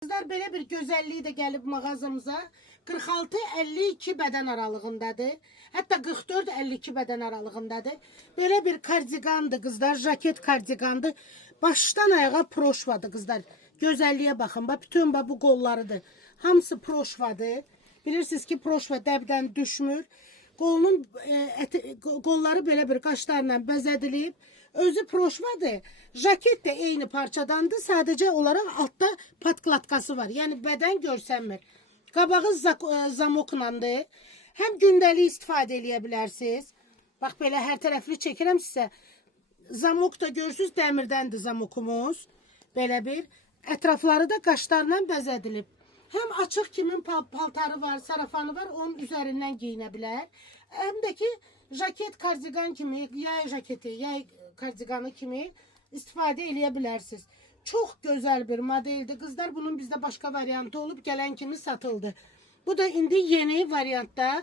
Kızlar belə bir gözəlliyi də gəlib mağazamıza. 46-52 bədən aralığındadır. Hətta 44-52 bədən aralığındadır. Belə bir kardigandır qızlar, jaket kardigandır. Başdan ayağa proşvadır qızlar. Gözəlliyə baxın, bax bütün bu qollarıdır. Hamısı proşvadır. Bilirsiniz ki, proşva dəbdən düşmür. Qolunun qolları belə bir qaşlarla bəzədilib. Özü proşvadır. Jaket de eyni parçadandır. Sadece olarak altta patklatkası var. Yani bədən görsənmir. Qabağı zamoklandır. Hem gündəlik istifadə edə bilərsiniz. Bax belə hər tərəfli çəkirəm sizə. Zamok da görürsünüz, dəmirdəndir zamokumuz. Belə bir. Ətrafları da qaşlarla bəzədilib. Hem açıq kimin paltarı var, sarafanı var, onun üzərindən giyinə bilər. Hem de ki jaket kardigan kimi, yay jaketi, yay kardiganı kimi istifadə edə bilərsiniz. Çox gözəl bir modeldir. Qızlar, bunun bizdə başqa variantı olub, gələn kimi satıldı. Bu da indi yeni variantda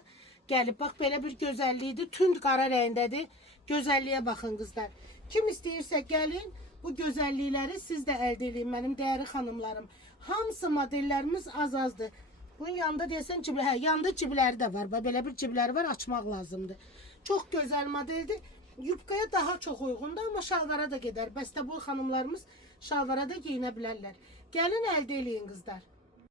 gəlib. Bax, belə bir gözəlliyidir. Tünd qara rəngdədir. Gözəlliyə baxın qızlar. Kim istəyirsə gəlin, bu gözəllikləri siz də əldə edin, mənim dəyərli xanımlarım. Hamısı modellərimiz az-azdır. Bunun yanında deyəsən ciblər, hə, yanında cibləri də var. Belə bir cibləri var, açmaq lazımdır. Çox gözəl modeldir. Yubkaya daha çox uyğundur, amma şalvara da gedər. Bəstəboy xanımlarımız şalvara da geyinə bilərlər. Gəlin əldə eləyin qızlar.